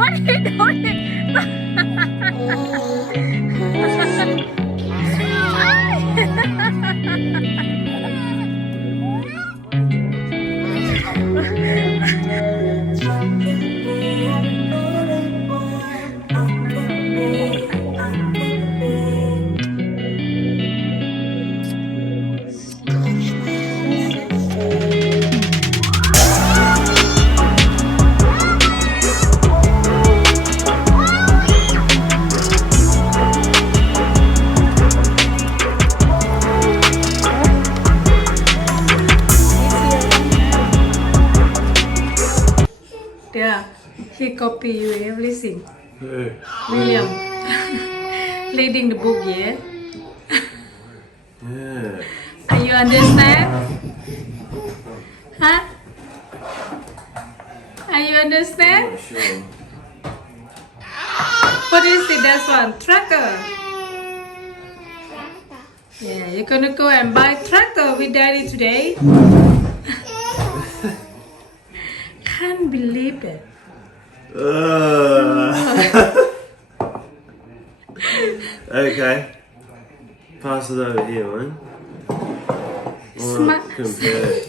What are you doing? You everything. Who? William. Reading the book, yeah? Yeah. Are you understand? Huh? Are you understand? Oh, sure. What is it? That's one tractor. Yeah, you're gonna go and buy tractor with daddy today. Can't believe it. Uh. okay. Pass it over here, man. Sma- compare.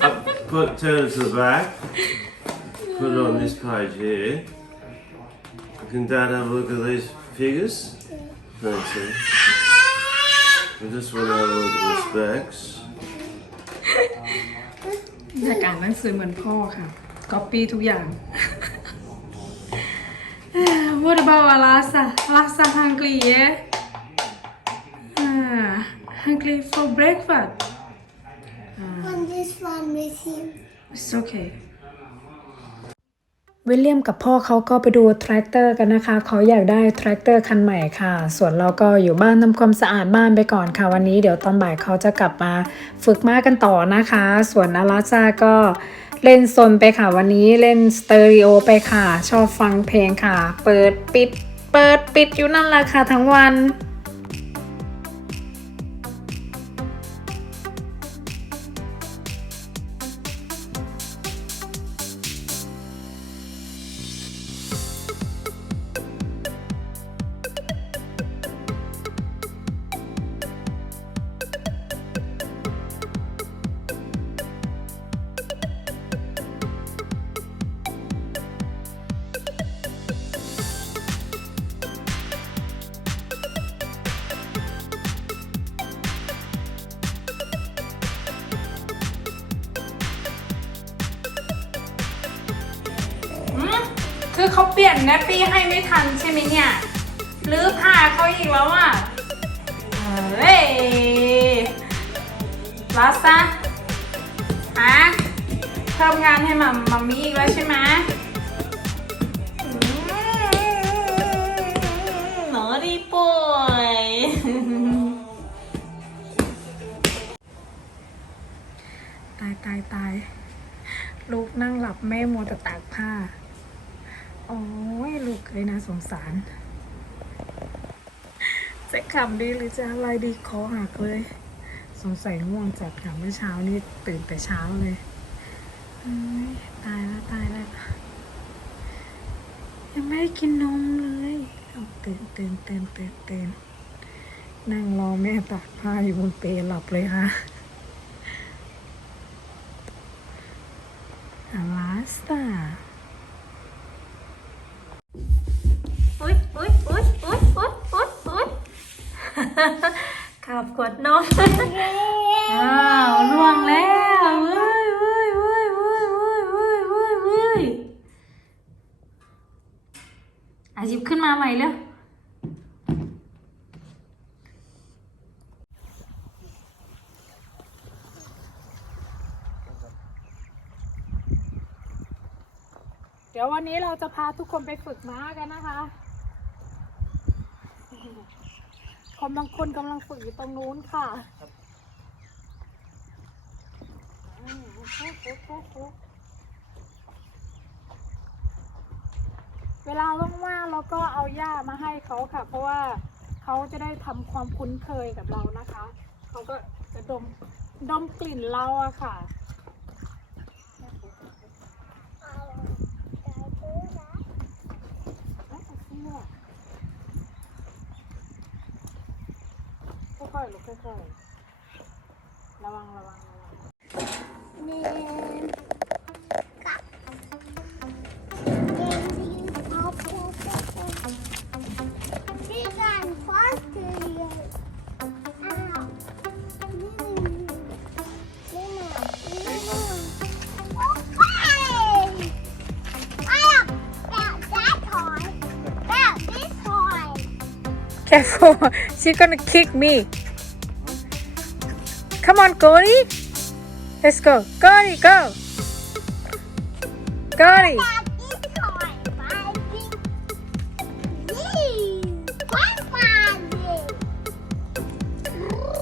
Up, put turn it to the back. Put it on this page here. Can Dad have a look at these figures? Thanks. sir. I just want to have a look at the specs. อยากอ่านหนังสือเหมือนพ่อค่ะ copy ทุกอย่าง What about Alasa? Alasa hungry, yeah? Ah, hungry for breakfast? On this one with him. It's okay. วิลเลียมกับพ่อเขาก็ไปดูแทรกเตอร์กันนะคะ เขาอยากได้แทรกเตอร์คันใหม่ค่ะ ส่วนเราก็อยู่บ้านทำความสะอาดบ้านไปก่อนค่ะ วันนี้เดี๋ยวตอนบ่ายเขาจะกลับมาฝึกม้ากันต่อนะคะ ส่วนอาราซาก็ เล่นซนไปค่ะวันนี้เล่นสเตอริโอไปค่ะ ชอบฟังเพลงค่ะ เปิดปิด เปิดปิดอยู่นั่นแหละค่ะทั้งวัน คือเขาเปลี่ยนแนปปี้ให้ไม่ทันใช่ไหมเนี่ยหรือผ้าเขาอีกแล้วอะเฮ้ยลาซาฮะเพิ่มงานให้มัมมัมมี่อีกแล้วใช่ไหมหนอดีป่วยตายตายตายลูกนั่งหลับแม่มัวแต่ตากผ้า อ้ยลูกเคยน่าสงสารจะขำดีหรือจะอะไรดีคอหักเลย สงสัยง่วงจัดค่ะเมื่อเช้านี่ตื่นแต่เช้าเลยตายแล้วตายแล้วยังไม่ได้กินนมเลยเอาตื่นตื่นตื่นตื่นตื่นนั่งรอแม่ตากผ้าอยู่บนเปลหลับเลยค่ะอาลา ขับกดนมอ้าวล่วงแล้วเว้ยเว้ยเว้ยเว้ยเว้ยเว้ยเว้ยเว้ยอาหยิบขึ้นมาใหม่เร็วเดี๋ยววันนี้เราจะพาทุกคนไปฝึกม้ากันนะคะ คนบางคนกำลังฝึกอยู่ตรงนู้นค่ะอืมเวลาว่างๆเราก็เอาหญ้ามาให้เขาค่ะ เพราะว่าเขาจะได้ทำความคุ้นเคยกับเรานะคะ เขาก็จะดมดมกลิ่นเราอะค่ะอ ยๆลูกค่อยๆระวังระวังระวัง Then cut. Careful she's gonna kick me Come on Cody Let's go Cody go Cody About this toy. I think these. What was it?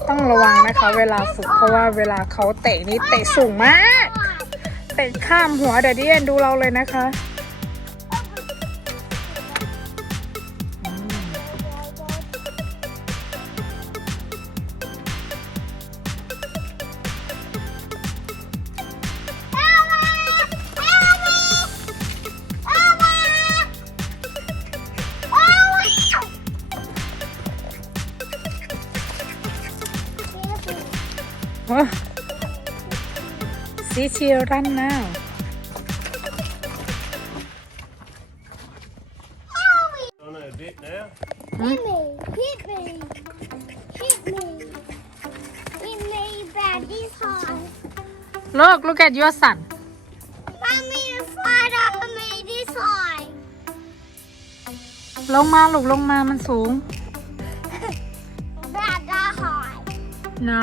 ต้องระวังนะคะเวลาฝึกเพราะว่าเวลาเขาเตะนี่เตะสูงมาก เตะข้ามหัวเดดดี้แอนดูเราเลยนะคะ See she run now On a bit now. Hit me, hit me, hit me, hit me bad this hard. Look look at your son Mommy, the father made this hard. ลงมาลูกลงมามันสูง Bad that hard. no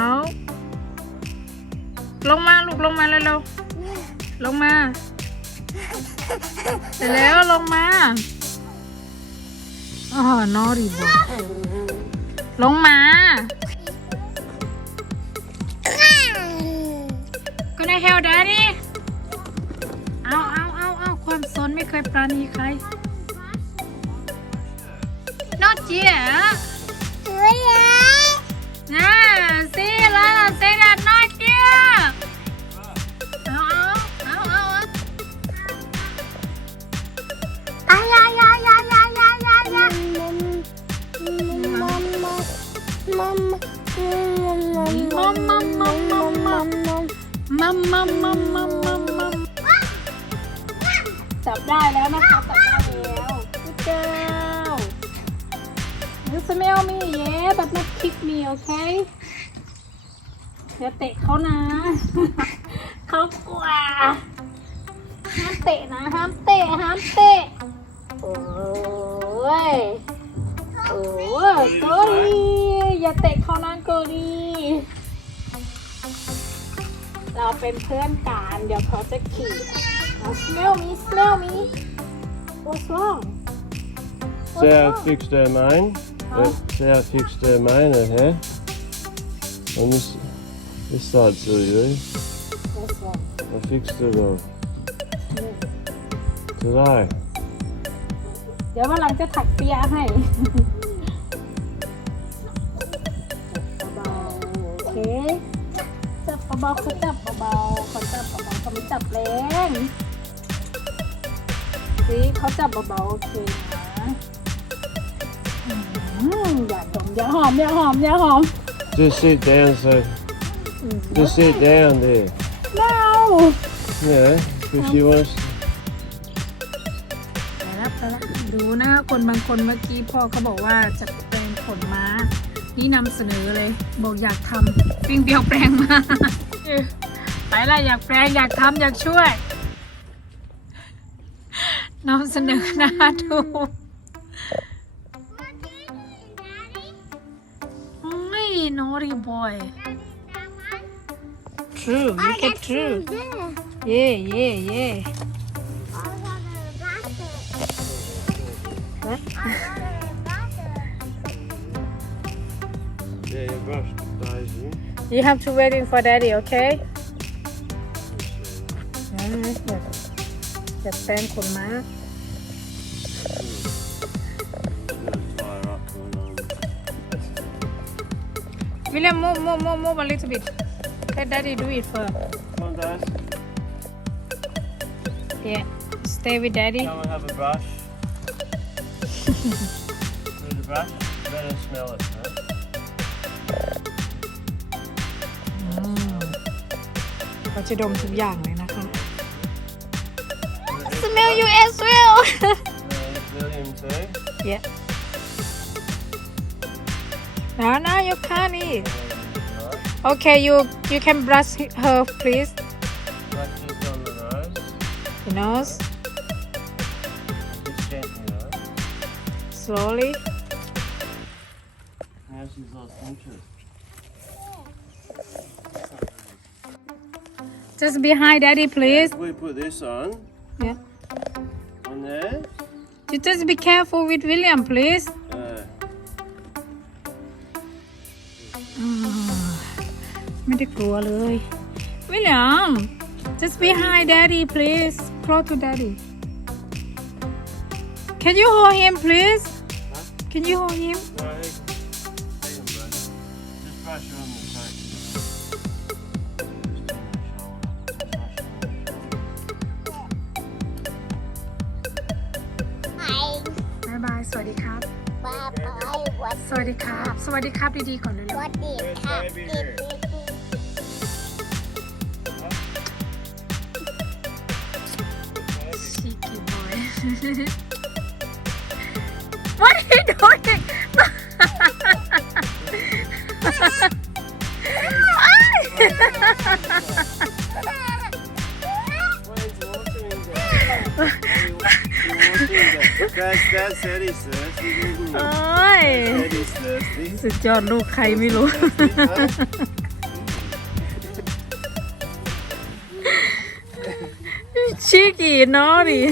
ลงมาลูกลงมาเร็วๆลงมาเร็วๆลงมาอ๋อนอรีบลงมาก็ได้ help daddy เอาเอาเอาเอาความสนไม่เคยปราณีใคร not yet น่าสิแล้วล่ะ say that not yet มัมมัมมัมมัมมัมมัมจับได้แล้วนะคะจับได้แล้วกูเจ้า You smell me yeah but not kick me okay อย่าเตะเขานะ เขากลัวห้ามเตะนะห้ามเตะห้ามเตะ โอ้ย โอ้ยโกดีอย่าเตะเขานะโกดี เราเป็นเพื่อนกัน เดี๋ยวเขาจะขี่เอา smell me smell me what's wrong See how I fixed her mane? Huh? Uh, See how I fixed her mane, her hair? On this, this side too, you. what's wrong I fixed it all. Today. เดี๋ยววันหลังจะถักเปียให้เบาๆโอเคจับ เบาๆเขาจับเบาๆเขาจับเบาๆเขาไม่จับแรงสิเขาจับเบาๆโอเคนะอืมอย่าดมอย่าหอมอย่าหอมอย่าหอม Just sit down, so. Just sit down there. no Yeah, because she wants. ไปแล้วไปแล้วดูนะคนบางคนเมื่อกี้พ่อเขาบอกว่าจะแปลงขนม้า นี่นำเสนอเลย บอกอยากทำปิ้งเปียวแปลงมา เออไปละอยากแปลงอยากทำอยากช่วยนำเสนอหน้าดูโอ้ย naughty boy true you get true yeah yeah yeah Yeah, you brushed Daisy. you have to wait in for daddy okay นะอยาก You have to wait in for daddy, okay? The pen could mark. William, move, move, move, move a little bit. Let daddy do it first. Come on, Yeah, stay with daddy. Come and have a brush. A brush? Better smell it. เขาจะดมทุกอย่างเลยนะคะ smell you as well William too. yeah no no you can't eat okay you you can brush her please Like just on the nose. the nose Just gently though. slowly Now she's lost interest. just behind daddy please If we put this on, yeah on there, you just be careful with William please uh, ไม่ได้กลัวเลย วิลเลียม just behind daddy please close to daddy can you hold him please can you hold him ายบาย สวัสดีครับบ้าไปวัดสวัสดีครับ สวัสดีครับดีๆก่อนเลยลูก วัดดีค่ะดีดี cheeky boy what are you doing That's, that's Eddie's เอ้ย สุดยอดลูกใครไม่รู้ ชิคกี้นอรี่